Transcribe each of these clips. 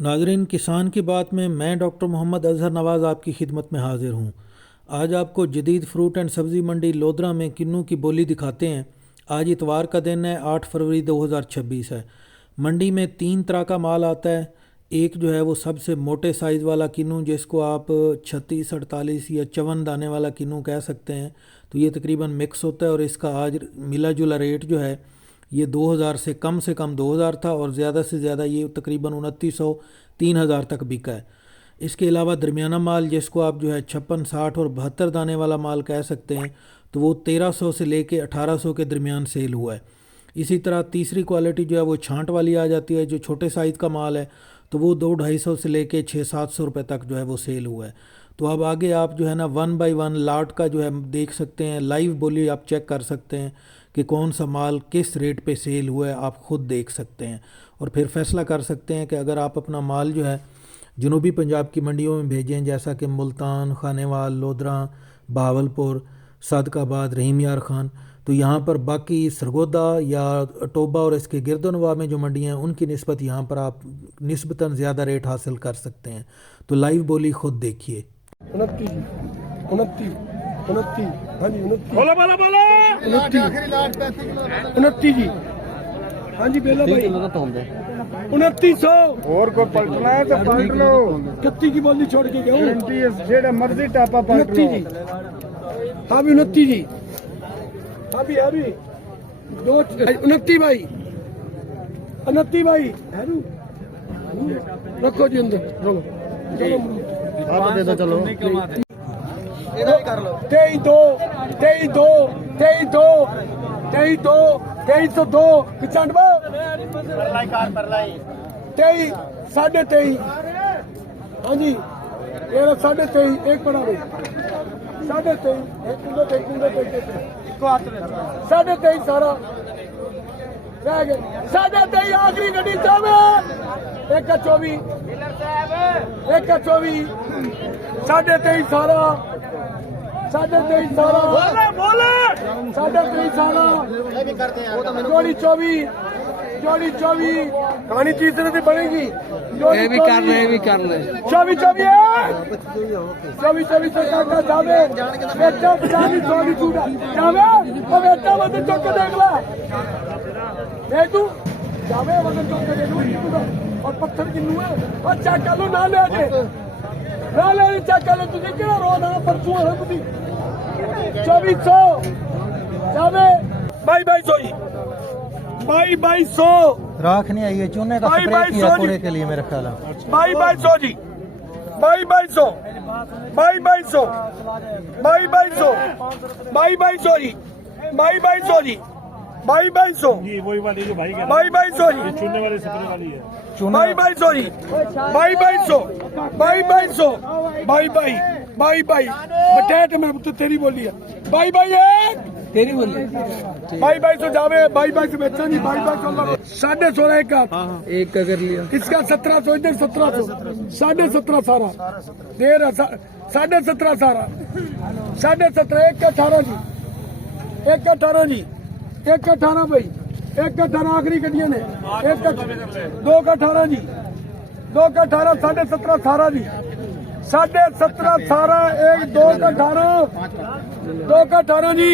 नाजरीन, किसान की बात में मैं डॉक्टर मोहम्मद अजहर नवाज़ आपकी खिदमत में हाजिर हूँ। आज आपको जदीद फ्रूट एंड सब्ज़ी मंडी लोधरा में किन्नू की बोली दिखाते हैं। आज इतवार का दिन है, 8 फरवरी 2026 है। मंडी में 3 तरह का माल आता है। एक जो है वो सबसे मोटे साइज़ वाला किन्नू, जिसको आप 36, 48 या 54 दाने वाला किन्नू कह सकते हैं। तो ये तकरीबन मिक्स होता है और इसका आज मिला जुला रेट जो है ये 2000 से कम 2000 था और ज़्यादा से ज़्यादा ये तकरीबन 2900 3000 तक बिका है। इसके अलावा दरमियाना माल, जिसको आप जो है 56, 60 और 72 दाने वाला माल कह सकते हैं, तो वो 1300 से लेके 1800 के दरमियान सेल हुआ है। इसी तरह तीसरी क्वालिटी जो है वो छांट वाली आ जाती है, जो छोटे साइज़ का माल है, तो वो 2-250 से लेके 600-700 रुपये तक जो है वो सेल हुआ है। तो अब आगे आप जो है ना 1 बाय 1 लाट का जो है देख सकते हैं, लाइव बोली आप चेक कर सकते हैं कि कौन सा माल किस रेट पे सेल हुआ है, आप ख़ुद देख सकते हैं और फिर फैसला कर सकते हैं कि अगर आप अपना माल जो है जनूबी पंजाब की मंडियों में भेजें, जैसा कि मुल्तान, खानेवाल, लोधरा, बहावलपुर, सादकाबाद, रहीम यार खान, तो यहाँ पर बाकी सरगोदा या टोबा और इसके गिरदोनवा में जो मंडियाँ हैं उनकी निस्बत यहाँ पर आप निस्बतन ज़्यादा रेट हासिल कर सकते हैं। तो लाइव बोली ख़ुद देखिए। 29 29 29 हाँ जी 29 बोलो बोलो बोलो 29 जी हाँ जी बेला भाई 2900 और को पलटना है तो पलट लो। 31 की बोली छोड़ के गया 29 जेड़ा मर्जी टापा पलट 29 लो। जी हाँ भी 29 जी हाँ भी दो 29 भाई 29 भाई रखो जी अंदर चलो आप दे दो चलो। 2302 साढ़े 23 हाँ जी ये 23.5 एक बड़ा भाई 23.5 सारा रह गए 23.5 आखिरी गड्डी जावे 1 24 23.5 सारा 23.5 सारा बोले 23.5 सारा जोड़ी 24 कहानी तीसरे से बनेगी। ये भी कर रहे 24 से काका जावे बेटा 50 जोड़ी छूटा जावे और बेटा वजन चुक के देख ला मैं तू जावे वजन चुक के देख लो और पत्थर किन्नू है और चेक कर लो ना ले चेक कर लो तुझे क्या रो ना परसों है तुझे 2400 जावे 2200 राख नहीं आई है, चूने का स्प्रे किया पूरे के लिए मेरा ख्याल है। 2200 जी 2200 जी 2200 जी 2200 ये वही वाली जो भाई 2200 जी चुनने वाली स्प्रे वाली है। 2200 जी 2200 बटेट में तो तेरी बोली है तेरी बोली 2200 जावे 2200 बेचा जी 2200 16.5 का एक का कर लिया इसका 1700 इधर 1700 17.5 सारा देर 17.5 सारा 17.5 1 का 18 जी 1 का 18 जी 1 का 18 भाई 1 का 18 आखिरी गड्डियां ने 1 का 2 का 18 जी 2 का 18 17.5 सारा जी 17.5 सारा 1 2 का 18 जी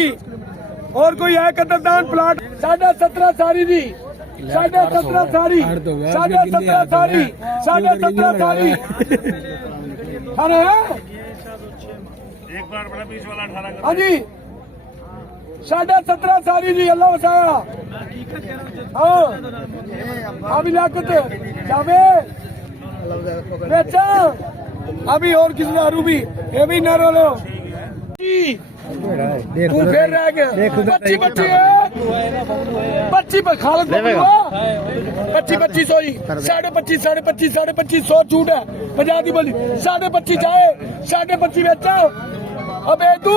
और कोई है कदरदान प्लाट 17.5 सारी जी 17.5 सारी 17.5 सारी 17.5 सारी अरे एक बार बड़ा 20 वाला 18 हाँ जी 17.5 सारी जी अल्लाह वसाया हाँ अभी लाकत जावे बेचा अभी और किसी हरू भी ये भी न रोलो तू फिर रह गया 25 खालत 2500 जी 25.5 100 छूट है 50 की बोली 25.5 जाए 25.5 बेचा अबे तू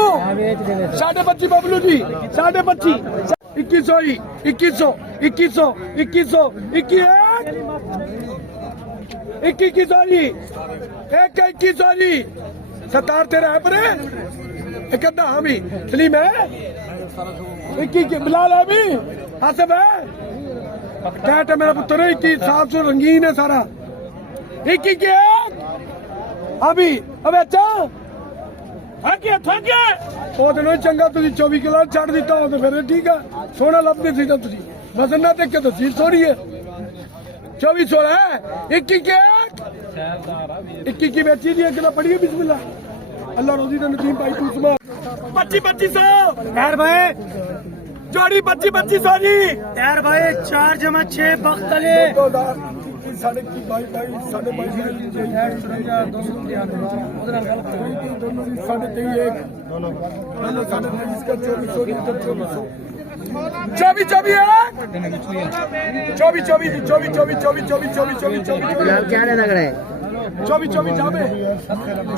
25.5 बबलू जी 25.5 2100 जी 2100 जी 2100 जी 17 तेरा है परे एक अद्धा हाँ भी सलीम है 21 बिलाल है भी आसिफ है कैट है मेरा पुत्र 21 700 रंगीन है सारा एक एक अभी अबे चल थके ਉਹ ਦਿਨੋਂ ਚੰਗਾ ਤੁਸੀਂ 24 ਕਿਲੋ ਛੱਡ ਦਿੱਤਾ ਉਹ ਤੇ ਫਿਰ ਠੀਕ ਆ ਸੋਨਾ ਲੱਭਦੇ ਸੀ ਤਾਂ ਤੁਸੀਂ ਵਜ਼ਨ ਨਾ ਦੇਖ ਕੇ ਤਾਂ ਸੀ ਸੋਰੀ ਹੈ 24 16 है 21 बेची दी अगला पढ़िए बिस्मिल्लाह अल्लाह रोजी का नसीब भाई तू सुबह 2500 यार भाई जोड़ी 2500 जी यार भाई 4 जमा 6 बख्तले साढ़े की भाई भाई साढ़े भाई साढ़े 23 दोनों साढ़े 23 का 2400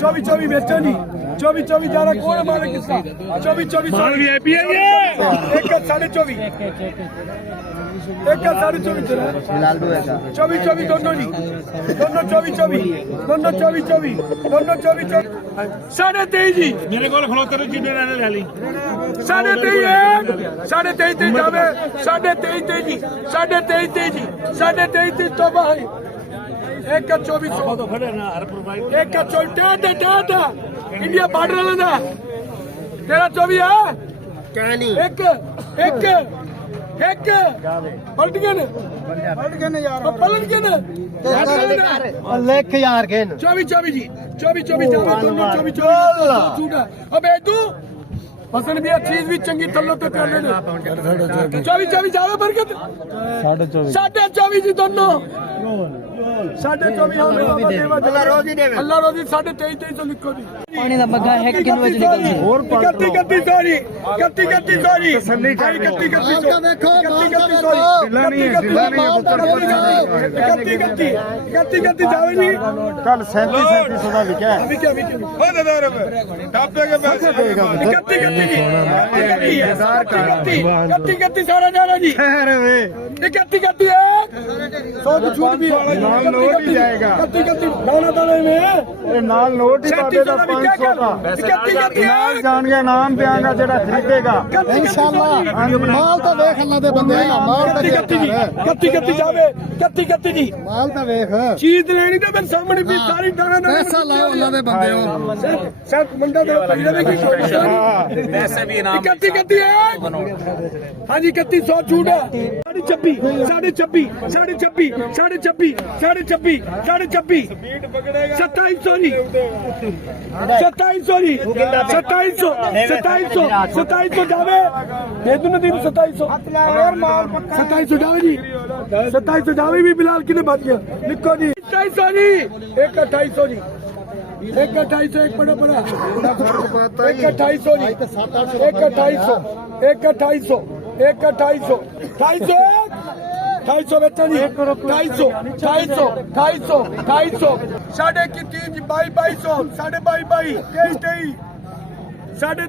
24 बेचो नहीं 24 ज्यादा कौन है मालिक इसका 24 वीआईपी है ये एक का 24.5 एक का 24.5 24 दोनों नहीं दोनों 24 दोनों 24 दोनों 24 23.5 जी मेरे को खलोते ने जिन्ने रहने ले ली 23.5 23.5 जावे 23.5 जी 23.5 जी 23.5 तो भाई एक का 2400 तो खड़े ना हर प्रोवाइड एक का 24 इंडिया बॉर्डर वाला तेरा 24 है क्या नहीं एक एक एक पलट गए यार पलट गए लेख यार के 24 जी 24 जावे दोनों 24 छूटा अब तू फसल भी चीज भी चंगी तल्लो तो कर लेने 24 जावे बरकत 24 जी दोनों 24 अल्लाह रोजी 23 लिखो जी पानी का मग्गा है किलो ਵਿੱਚ ਨਿਕਲ ਸੀ और 31 सॉरी 31 सॉरी तसल्ली कर 31 देखो 31 सॉरी जावे जी कल 37 का बिका अभी क्या हो दादा रुपए ढाबे के पैसे 31 सारा जाना जी अरे वे 31 है 100 की छूट भी नाम नोट ही जाएगा 31 दाना दाने में ये नाल नोट ही पादे दा 500 का नाल जान गया नाम देंगा जेड़ा खरीदेगा इंशाल्लाह माल तो देख अल्लाह दे बंदे माल तो कत्ती जावे कत्ती जी माल तो देख चीज लेनी तो मेरे सामने भी सारी दाना पैसा लाओ अल्लाह दे बंदे हो सर मंडा दे पैसे की पैसे भी इनाम कत्ती है हां जी 3100 छूट है 26 2700 जी 2700 जावे दे दूं दिन 2700 जावे जी 2700 जावे भी बिलाल किने बात किया लिखो जी 2700 जी एक 2800 जी एक 2800 एक बड़ा बड़ा एक 2800 जी एक 2800 एक 2800 एक 2800 250 बेचा जी 250 साढ़े की 3 जी 2200 साढ़े 22 साढ़े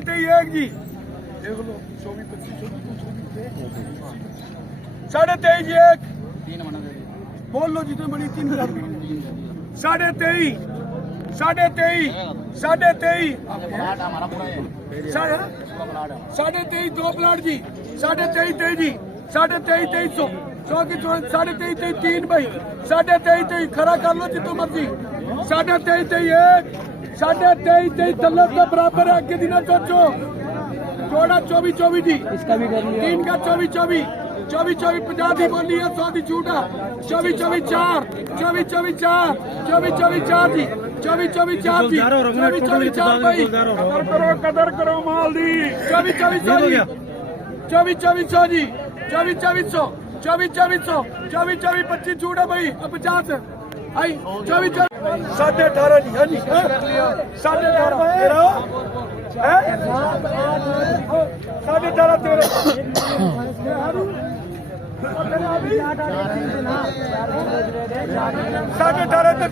23 जी देख लो 24 साढ़े 23 जी एक बोल लो जितने बड़ी 3000 साढ़े 23 साढ़े 23 दो प्लाट जी साढ़े 23 जी साढ़े 2300 100 की साढ़े 23 3 भाई साढ़े 23 खरा कर लो जितो मर्जी साढ़े 23 एक साढ़े 23 तलब के बराबर है आगे दिन सोचो जोड़ा 24 जी इसका भी 3 का 24 50 की बोली है 100 की छूटा 24 4 जी 24 4 भाई कदर करो माल दी 24 जी 24 25 छूटा भाई 50 आई 24 18.5 जी हाँ जी 18.5 तेरा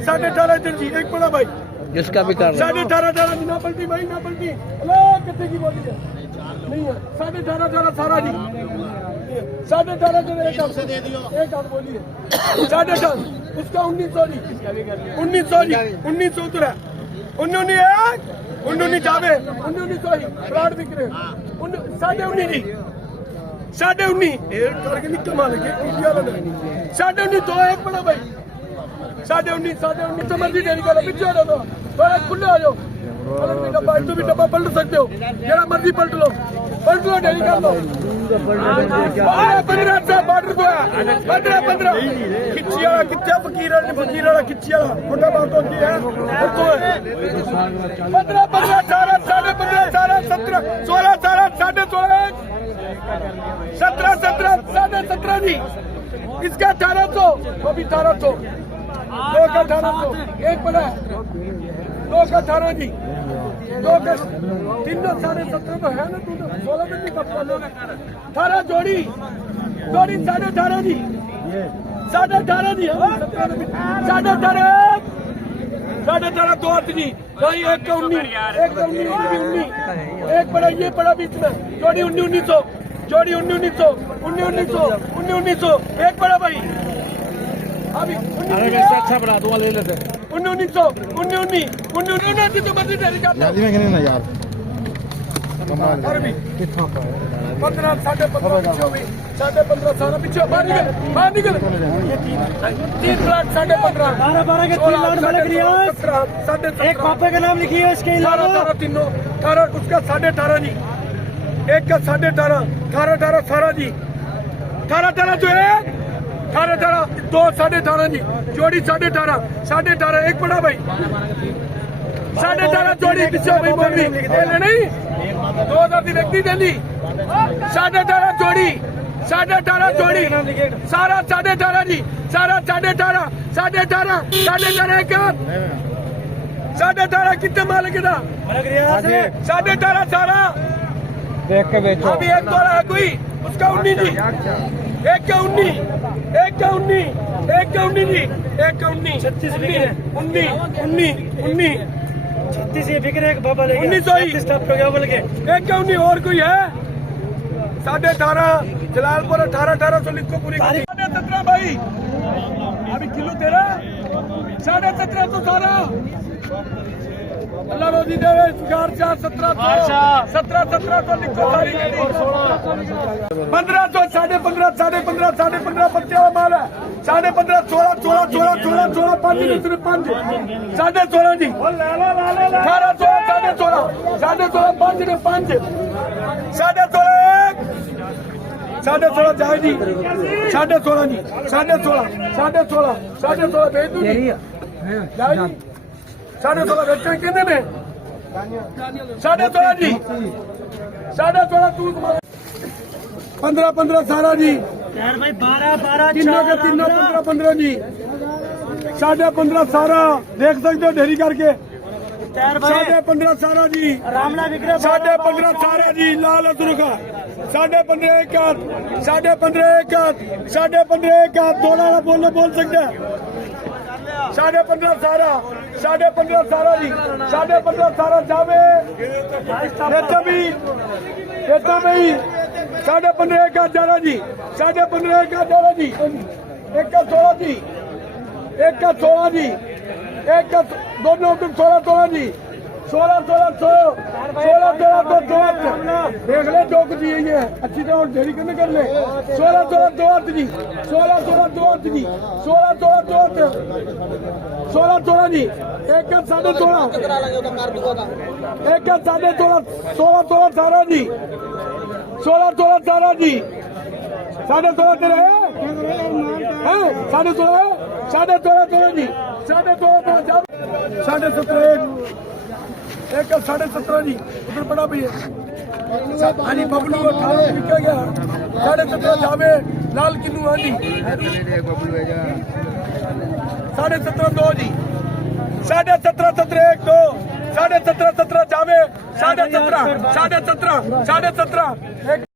18.5 जी एक बड़ा भाई जिसका भी कर 18.5 जी ना पलटी भाई ना पलटी कितने की बोली है नहीं है 18.5 सारा जी 18.5 एक हाथ बोली है 18.5 इसका 1900 जी 1900 उतरा 19 जावे 1900 ही प्लाट बिक रहे 19.5 जी साढ़े 19 करके निकल मार के साढ़े 19 दो एक बड़ा भाई साढ़े 19 तो मर्जी देरी करो पीछे हो जाओ थोड़ा खुले हो जाओ डब्बा तो भी डब्बा पलट सकते हो जरा मर्जी पलट लो डेरी कर लो 15 से बॉर्डर को 15 खिच्ची वाला कितना फकीर वाला खिच्ची वाला मोटा बात होती है 15 18 15 18 17 16 17 17 17 जी इसका 1800 वो भी 1800 दो का 1800 एक बड़ा है 2 का 18 जी 2 का 3 17.5 तो है ना तू 16 में भी कब 18 जोड़ी 18.5 जी 18.5 जी 18.5 दो हाथ जी भाई एक का 19 एक बड़ा ये बड़ा बीच में जोड़ी 1900 जोड़ी 1900 एक बड़ा भाई अभी अच्छा बना दूंगा ले लेते 1900 तो मर्जी तेरी का जल्दी में गिने ना यार और भी 15 15.5 सारा पीछे बाहर निकल 3 लाख 15.5 12 के 3 लाख वाले के लिए एक पापा का नाम लिखिए इसके अलावा 18 उसका 18.5 जी एक का 18.5 सारा जी 18 जो है 18 दो 18.5 जी जोड़ी 18.5 एक बड़ा भाई 18.5 जोड़ी पीछे भाई बोल रही नहीं 2000 की व्यक्ति दिल्ली 18.5 जोड़ी सारा 18.5 जी सारा 18.5 एक 18.5 कितने माल गिरा 18.5 सारा देख के बेचो अभी एक तोला है कोई उसका 19 जी एक का 19 जी एक का 19 36 ये बिक रहे बाबा लेके 1900 स्टॉप हो गया बोल के एक का 19 और कोई है 18.5 जलालपुर 18 लिखो पूरी 17.5 भाई अभी किलो तेरा 17.5 तो सारा अल्लाह रोजी दे 17 लिखो सारी 1500 15.5 पत्ते वाला माल है 15.5 16 5 16.5 जी 18 16 5 16 जाए जी 16.5 जी 16 भेज दूंगी जाए जी 16.5 बेचने कितने में 16.5 जी 16.5 तू 15 सारा जी यार भाई 12 तीनों के 15 जी 15.5 सारा देख सकते हो ढेरी करके 15.5 सारा जी रामला विक्रम 15.5 सारा जी लाल अदरका 15.5 एक 15.5 दोनों बोल सकते हैं 15.5 सारा जी 15.5 सारा जावे इतना भी 15.5 एक जाना जी 15.5 एक जाना जी एक का 16 जी एक का दोनों 16 जी 16 देख ले जो कुछ ये है अच्छी तरह ढेरी करने कर ले 16 2 जी 16 जी 16 जी एक का 16.5 एक का 16 सारा जी 16 सारा जी 16 तेरे हैं 16 जी 17 एक का 17.5 जी उधर बड़ा भी है हाँ जी बबलू 18 निकल गया 17.5 जावे लाल किन्नू हाँ जी 17.5 2 जी 17.5 1 2 17.5 जावे 17.5 17.5